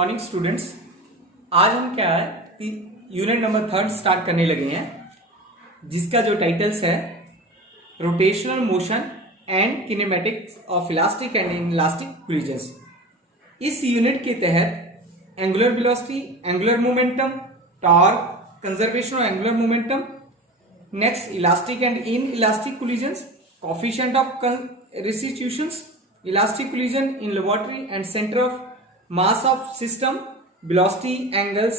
Morning students. आज हम क्या है यूनिट नंबर 3 स्टार्ट करने लगे हैं, जिसका जो टाइटल्स है rotational motion and kinematics of elastic and inelastic collisions. इस यूनिट के तहत angular velocity, angular momentum, torque, conservation of angular momentum, next elastic and inelastic collisions, coefficient of restitutions, elastic collision in laboratory and centre of mass of system, velocity, angles,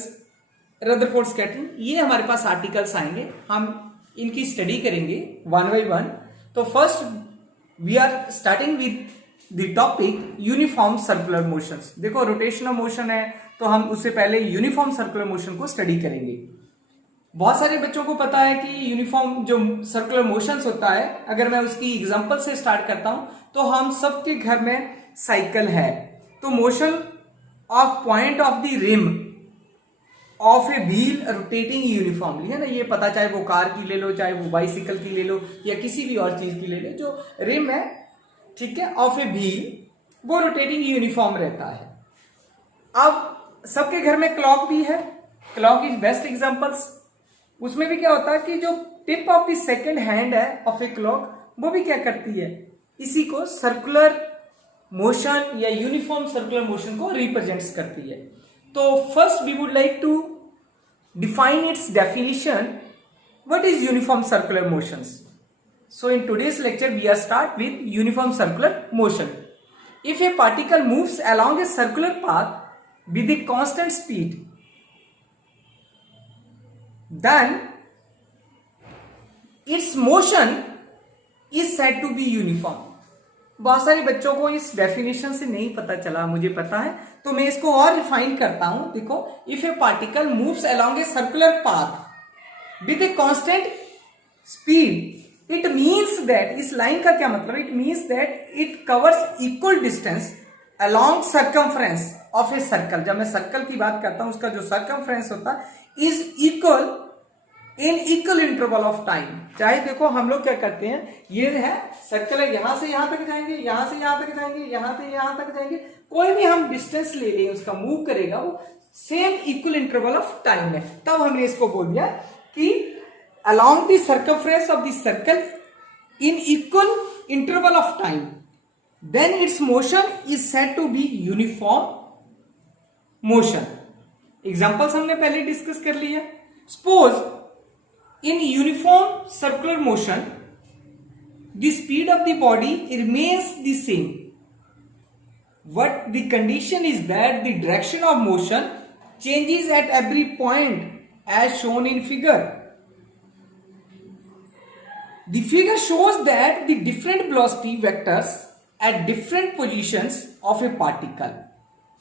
Rutherford scattering, ये हमारे पास articles आएंगे। हम इनकी study करेंगे one by one. तो first we are starting with the topic uniform circular motions. देखो rotational motion है तो हम उससे पहले यूनिफॉर्म सर्कुलर मोशन को स्टडी करेंगे। बहुत सारे बच्चों को पता है कि यूनिफॉर्म जो सर्कुलर मोशंस होता है, अगर मैं उसकी एग्जांपल से स्टार्ट करता हूं तो हम सबके घर में साइकिल है। तो motion of point of the rim of a wheel rotating uniformly, है ना, ये पता, चाहे वो कार की ले लो, चाहे वो बाइसिकल की ले लो, या किसी भी और चीज की ले लो, जो रिम है, ठीक है, ऑफ ए व्हील, वो रोटेटिंग यूनिफॉर्म रहता है। अब सबके घर में क्लॉक भी है, क्लॉक इज बेस्ट एग्जांपल्स। उसमें भी क्या होता है कि जो tip of the second hand है ऑफ ए क्लॉक, वो भी क्या करती है, इसी को सर्कुलर मोशन या यूनिफॉर्म सर्कुलर मोशन को रिप्रेजेंट्स करती है। तो first we would like to define its definition, what is uniform circular motions. So in today's lecture we are start with uniform circular motion. If a particle moves along a circular path with a constant speed, then its motion is said to be uniform। बहुत सारे बच्चों को इस definition से नहीं पता चला, मुझे पता है, तो मैं इसको और रिफाइन करता हूं। देखो, if a particle moves along a circular path with a constant speed, it means that, इस लाइन का क्या मतलब, it means that it covers equal distance along circumference of a circle. जब मैं सर्कल की बात करता हूं, उसका जो सर्कमफ्रेंस होता है is equal in equal interval of time. चाहे देखो हम लोग क्या करते हैं, ये है सर्कल है, यहां से यहां तक जाएंगे, यहां से यहां तक जाएंगे, यहां से यहां तक जाएंगे, कोई भी हम डिस्टेंस ले लें, उसका मूव करेगा वो same equal interval of time में। तब हमने इसको बोल दिया कि along the circumference of the circle in equal interval of time, then it's motion is said to be uniform motion. Examples हमने पहले डिस्कस कर लिया। Suppose in uniform circular motion the speed of the body remains the same, but the condition is that the direction of motion changes at every point as shown in figure. The figure shows that the different velocity vectors at different positions of a particle।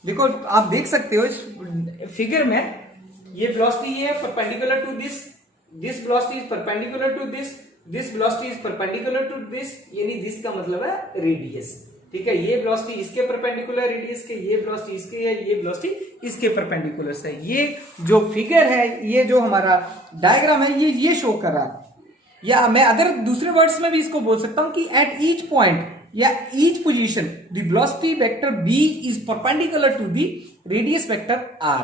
देखो आप देख सकते हो इस figure में, ये velocity है perpendicular to this velocity is perpendicular to this velocity is perpendicular to this, यानी दिस का मतलब है रेडियस, ठीक है। ये वेलोसिटी इसके परपेंडिकुलर रेडियस के, ये वेलोसिटी इसके है, ये वेलोसिटी इसके परपेंडिकुलर से। ये जो फिगर है, ये जो हमारा डायग्राम है, ये शो कर रहा है। या मैं अदर दूसरे वर्ड्स में भी इसको बोल सकता हूं कि एट ईच पॉइंट या each position the velocity vector b is perpendicular to the radius vector r।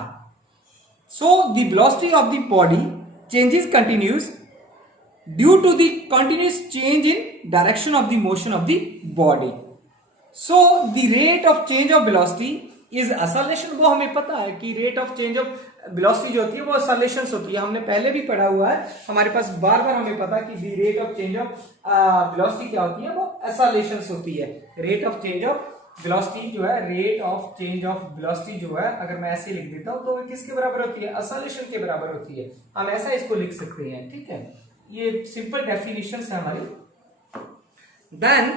So the velocity of the body changes continues due to the continuous change in direction of the motion of the body। so the rate of change of velocity is acceleration। वो हमें पता है कि rate of change of velocity जो होती है वो accelerations होती है, हमने पहले भी पढ़ा हुआ है, हमारे पास बार बार हमें पता है कि the rate of change of velocity क्या होती है, वो accelerations होती है। rate of change of velocity जो है, rate of change of velocity जो है, अगर मैं ऐसे लिख देता हूं तो किसके बराबर होती है, एक्सेलरेशन के बराबर होती है। हम ऐसा इसको लिख सकते हैं, ठीक है। ये सिंपल डेफिनेशंस है हमारी। Then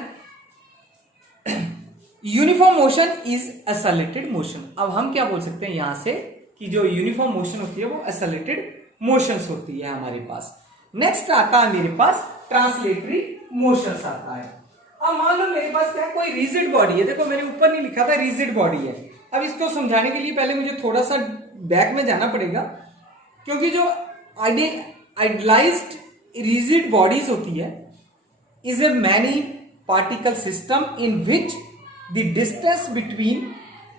uniform motion is accelerated motion. अब हम क्या बोल सकते हैं यहां से कि जो यूनिफॉर्म मोशन होती है वो एक्सेलरेटेड मोशंस होती है हमारे पास। नेक्स्ट आता है मेरे पास ट्रांसलेटरी मोशंस आता है। अब मान लो मेरे पास क्या है, कोई रिजिड बॉडी है। देखो मैंने ऊपर नहीं लिखा था रिजिड बॉडी है। अब इसको समझाने के लिए पहले मुझे थोड़ा सा बैक में जाना पड़ेगा, क्योंकि जो आइडियलाइज्ड रिजिड बॉडीज होती है is a many particle system in which the distance between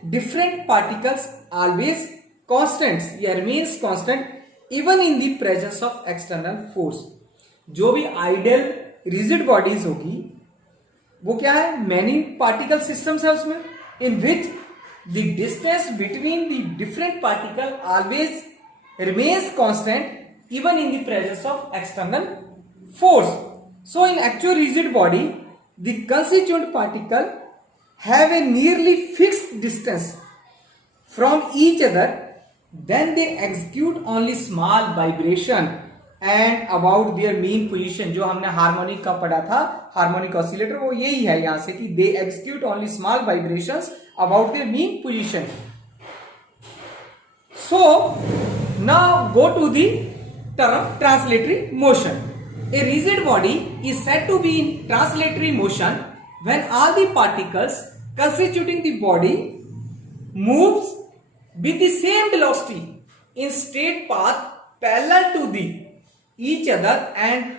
different particles always constants या remains constant even in the presence of external force. जो भी आइडियल रिजिड बॉडीज होगी वो क्या है, मैनी पार्टिकल सिस्टम्स है उसमें, in which the distance between the different particle always remains constant even in the presence of external force. So in actual rigid body the constituent particle have a nearly fixed distance from each other, then they execute only small vibration and about their mean position. जो हमने harmonic का पढ़ा था, harmonic oscillator, वो यही है यहां से कि they execute only small vibrations about their mean position. So now go to the term translatory motion. A rigid body is said to be in translatory motion when all the particles constituting the body moves with the same velocity in straight path parallel to the each other and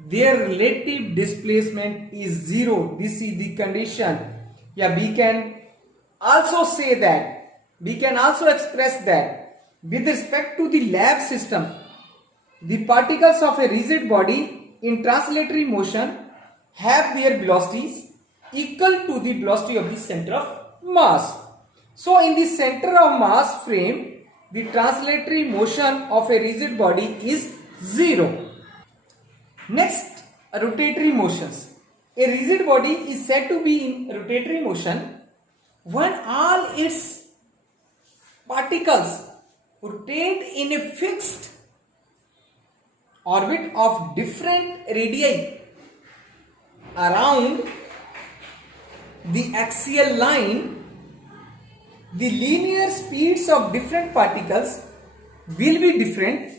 their relative displacement is zero. This is the condition. Yeah, we can also say that, we can also express that with respect to the lab system, the particles of a rigid body in translatory motion have their velocities equal to the velocity of the center of mass. So in the center of mass frame, the translatory motion of a rigid body is zero. Next, rotatory motions. A rigid body is said to be in rotatory motion when all its particles rotate in a fixed orbit of different radii around the axial line. The linear speeds of different particles will be different,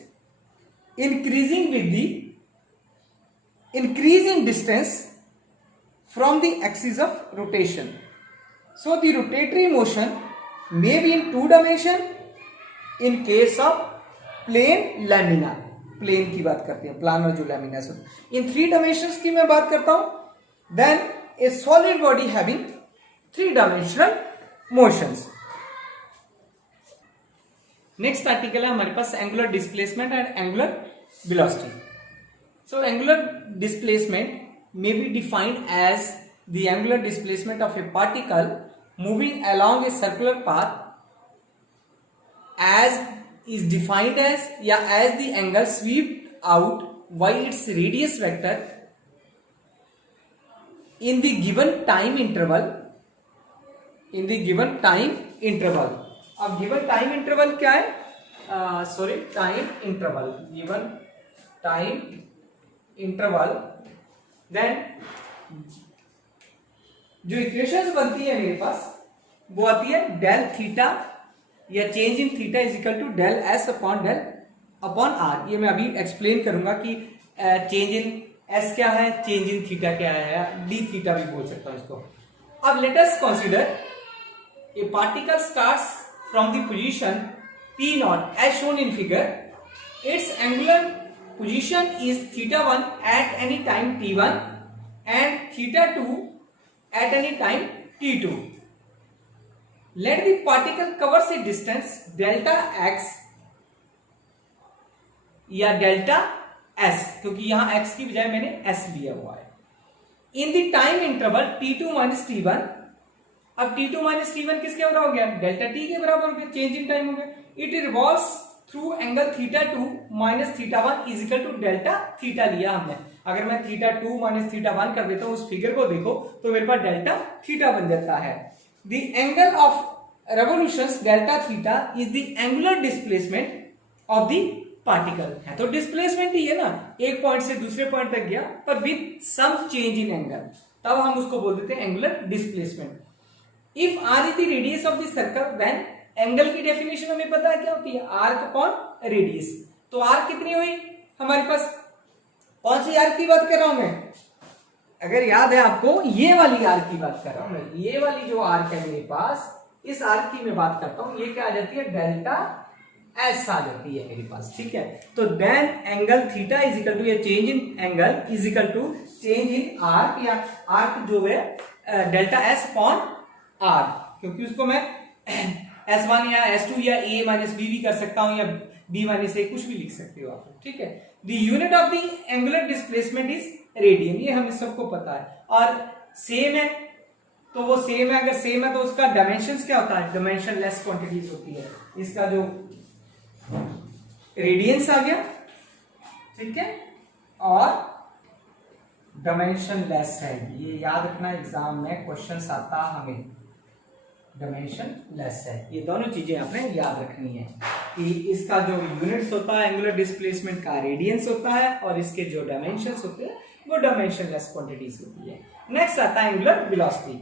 increasing with the increasing distance from the axis of rotation. So the rotatory motion may be in 2 dimension in case of plane lamina. Plane की बात करते हैं, planner जो लैमिनास. इन 3 dimensions की मैं बात करता हूं, then a solid body having 3-dimensional motions. Next article है हमारे पास angular displacement and angular velocity. So angular displacement may be defined as the angular displacement of a particle moving along a circular path as is defined as, या as the angle swept out by its radius vector in the given time interval. In the given time interval. अब given time interval क्या है? Time interval. Given time interval. Then जो equations बनती है मेरे पास वो आती है डेल थीटा या change in theta is equal to del S upon del upon R. ये मैं अभी एक्सप्लेन करूंगा कि चेंज इन एस क्या है, चेंज इन थीटा क्या है, डी थीटा भी बोल सकता हूं इसको. अब let us consider a particle starts from the position P naught as shown in figure. It's angular position is theta 1 at any time t1 and theta 2 at any time t2. Let the particle covers a distance delta x या delta s, क्योंकि यहां x की बजाय मैंने s लिया हुआ है. In the time interval t2 minus t1. अब t2 minus t1 किसके बराबर हो गया? डेल्टा t के बराबर हो गया, चेंज इन टाइम हो गया. It revolves through angle theta 2 minus theta 1 is equal to delta theta लिया हमने. अगर मैं थीटा 2 माइनस थीटा 1 कर देता हूं, उस फिगर को देखो तो मेरे पास डेल्टा थीटा बन जाता है. The angle of revolutions delta theta is the angular displacement of the particle. है तो डिस्प्लेसमेंट ही है ना, एक पॉइंट से दूसरे पॉइंट तक गया पर with some change in angle, तब हम उसको बोल देते हैं angular displacement. If R is the radius of the circle then angle की डेफिनेशन हमें पता है क्या होती है, आर्क अपॉन रेडियस. तो आर्क कितनी हुई हमारे पास, कौन सी आर्क की बात कर रहा हूं मैं? अगर याद है आपको, ये वाली आर्क की बात कर रहा हूं मैं. ये वाली जो आर्क है मेरे पास, इस आर्क की मैं बात करता हूं. ये क्या आ जाती है? डेल्टा एस आ जाती है मेरे पास. ठीक है, तो then angle theta is equal to, ये change in angle is equal to change in arc, या आर्क जो है डेल्टा एस अपॉन आर, क्योंकि उसको मैं S1 या S2 या A माइनस बी भी कर सकता हूं, या B माइनस ए, कुछ भी लिख सकते हो आप, ठीक है। The unit of the angular displacement is radian, ये हमें सबको पता है। और सेम है तो वो सेम है, अगर सेम है तो उसका डायमेंशंस क्या होता है, डायमेंशन लेस क्वांटिटीज होती है। इसका जो रेडियंस आ गया, ठीक है, और डायमेंशन लेस है, ये याद रखना, एग्जाम में क्वेश्चन आता हमें, डायमेंशन लेस है। ये दोनों चीजें आपने याद रखनी है कि इसका जो यूनिट्स होता है एंगुलर डिस्प्लेसमेंट का रेडियंस होता है, और इसके जो डायमेंशंस होते हैं वो डायमेंशन लेस क्वांटिटीज होती है। नेक्स्ट आता है एंगुलर वेलोसिटी।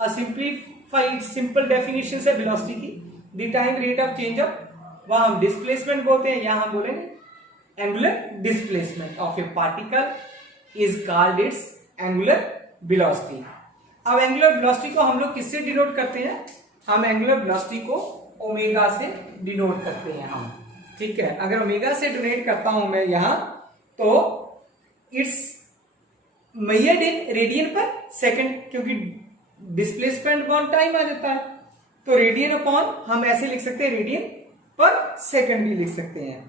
अ सिंपलीफाइड सिंपल डेफिनेशन है वेलोसिटी की, the time rate of change of, वहां हम डिस्प्लेसमेंट बोलते हैं, यहां हम बोलेंगे angular displacement of A particle is called its angular velocity. अब एंगुलर वेलोसिटी को हम लोग किससे डिनोट करते हैं, हम एंगुलर वेलोसिटी को ओमेगा से डिनोट करते हैं हम, ठीक है। अगर ओमेगा से डिनोट करता हूं मैं यहां, तो इट्स मेजर्ड इन रेडियन पर सेकंड, क्योंकि डिस्प्लेसमेंट अपॉन टाइम आ जाता है, तो रेडियन अपॉन हम ऐसे लिख सकते हैं, रेडियन पर सेकंड भी लिख सकते हैं।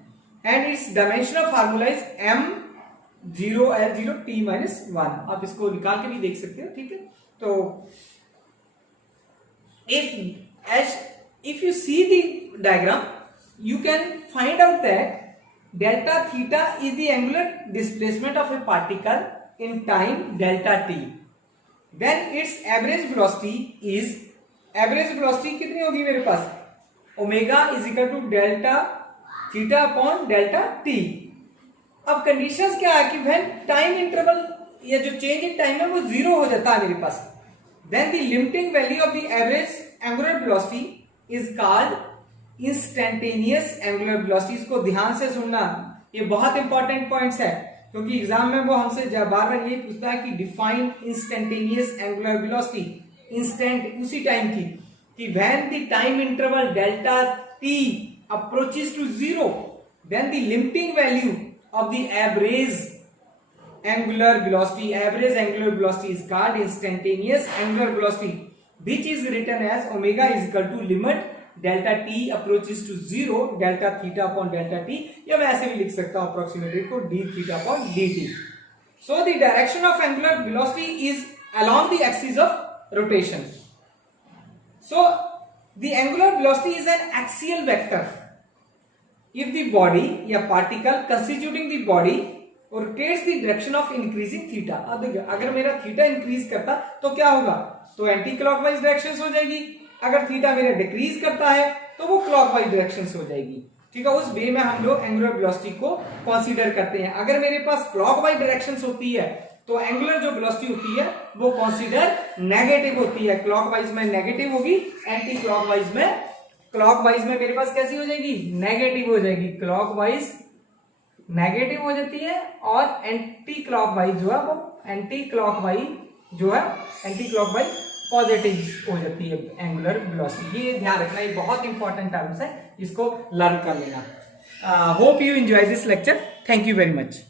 And it's dimension of formula is m0l0 t-1, आप इसको निकाल के भी देख सकते हो, ठीक है। तो if you see the diagram, you can find out that delta theta is the angular displacement of a particle in time delta t. Then its average velocity is, average velocity कितनी होगी मेरे पास, omega is equal to delta theta upon delta t. अब conditions क्या है कि when time interval या जो चेंज इन टाइम है वो जीरो हो जाता है मेरे पास, then the limiting value of the average angular velocity is called instantaneous angular velocity. इसको ध्यान से सुनना, ये बहुत इंपॉर्टेंट पॉइंट्स है, क्योंकि एग्जाम में वो हमसे बार बार ये पूछता है कि define instantaneous angular velocity, instant उसी टाइम की, कि when the time interval delta T approaches to zero, then the limiting value of the average angular velocity, average angular velocity is called instantaneous angular velocity, which is written as omega is equal to limit delta t approaches to zero delta theta upon delta t, या मैं ऐसे भी लिख सकता हूं approximately को d theta upon dt. So the direction of angular velocity is along the axis of rotation. So the angular velocity is an axial vector. If the body या particle constituting the body rotates the direction of increasing theta, अब देखिए अगर मेरा theta increase करता तो क्या होगा, तो एंटी क्लॉकवाइज डायरेक्शंस हो जाएगी, अगर थीटा मेरा डिक्रीज करता है तो वो क्लॉकवाइज डायरेक्शंस हो जाएगी, ठीक है। उस वे में हम लोग एंगुलर वेलोसिटी को कंसीडर करते हैं। अगर मेरे पास क्लॉकवाइज डायरेक्शंस होती है तो एंगुलर जो वेलोसिटी होती है वो कंसीडर नेगेटिव होती है, क्लॉकवाइज में नेगेटिव होगी, एंटी क्लॉकवाइज में मेरे पास कैसी हो जाएगी, नेगेटिव हो जाएगी, क्लॉकवाइज नेगेटिव हो जाती है, और एंटी क्लॉकवाइज जो है वो एंटी क्लॉकवाइज पॉजिटिव हो जाती है एंगुलर वेलोसिटी। ये ध्यान रखना, ये बहुत इंपॉर्टेंट टर्म्स है, इसको लर्न कर लेना। Hope you enjoy this lecture, thank you very much.